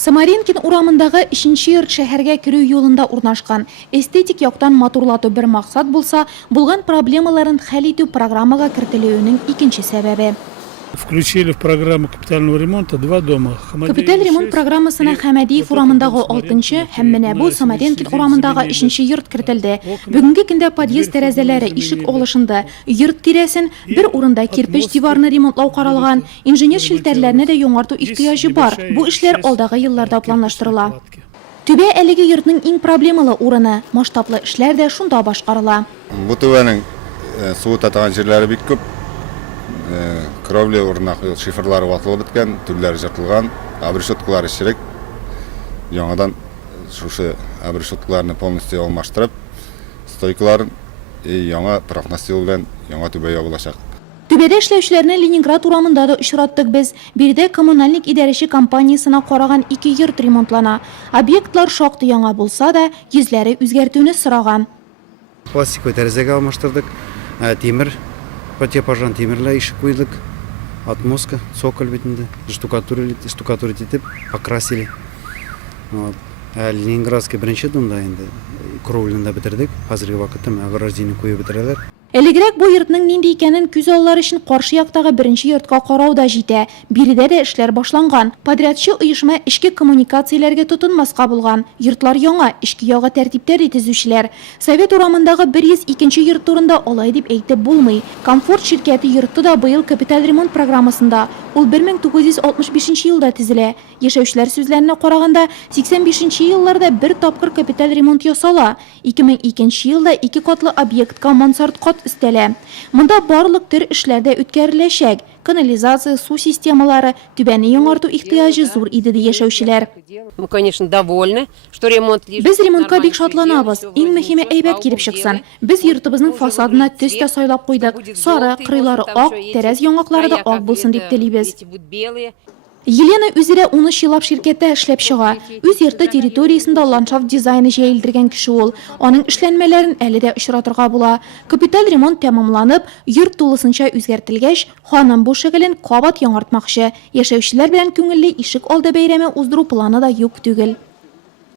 Самаренкин урамындагы 2-нче йорт шәһәргә керү юлында урнашкан. Эстетик яктан матурлату бер максат булса, булган проблемаларын хәл итү программага кертелүенең икенче сәбәбе. Включили в программу капитального ремонта 2 дома. Капиталь ремонт программасына Хәмәдиев урамындагы 6-нчы һәм менә бу Самаренкин урамындагы 3-нче йорт кертелде. Бүгенге көндә подъезд тәрәзәләре ишек алышында, йорт тирәсен бер урында кирпеч диварны ремонтлау каралган, инженер шелтәрләрне дә яңарту ихтыяҗы бар. Бу эшләр алдагы елларда планлаштырыла. Түбә әлеге йортның иң проблемалы урыны, масштаблы эшләр дә шунда башкарыла. Бу түбәнең су татаган җирләре бик күп. Кровля урынына шифрлары ватылып беткән, түрләре жыртылган, обрешеткалары чирек. Яңадан шушы обрешеткаларны полностью алмаштырып, стойкаларын яңа профнастил белән яңа түбә ябылачак. Түбәдә эшләүчеләрне Ленинград урамында да очраттык без. Биредә коммуналлык идарәче компаниясына караган 2 йорт ремонтлана. Объектлар шактый яңа булса да, йөзләре үзгәртүне сораган. Пластиковый тәрәзәгә алмаштырдык, тимер, противопожарный тимерләр ишек куйдык, отмостка, цоколь битендә, штукатура итеп, покрасили. Ленинградский беренче домда инде кровлендә бетердек, хәзерге вакытта ограждение куеп бетерәләр. Элегрәк бу йортның нинди икәнен күз аллары өчен каршы яктагы беренче йортка карау да җитә. Биредә дә эшләр башланган. Подрядчы оешма эчке коммуникацияләргә тотынмаска булган. Йортлар яңа, эчке ягы тәртиптә төзүчеләр. Совет урамындагы 102-нче йорт турында алай дип әйтеп булмый. Комфорт ширкәте йорты да быел капиталь ремонт программасында. Ул 1965 елда төзелә. Яшәүчеләр сүзләренә караганда 85 елларда бер тапкыр капиталь ремонт ясала. 2002 елда 2 катлы объектка мансард кат өстәлә. Монда барлык төр эшләрдә үткәреләчәк. Канализация, су системалары, түбәне яңарту ихтыяҗы зур иде ди яшәүчеләр. Мы, конечно, довольны, что ремонт лежит. Без ремонтка бик шатланабыз. Иң мөһиме әйбәт килеп чыксын. Без йортыбызның фасадына төс тә сайлап куйдык. Сары, кырыйлары ак, тәрәз яңаклары да ак булсын дип телибез. Елена үзерә 13 еллап ширкәттә эшләп чыга. Үз йорты территориясендә ландшафт дизайны җәелдергән кеше ул. Аның эшләнмәләрен әле дә очратырга була. Капиталь ремонт тәмамланып, йорт тулысынча үзгәртелгәч, ханым бу шөгылен кабат яңартмакчы. Яшәүчеләр белән күңелле ишек алды бәйрәме уздыру планы да юк түгел.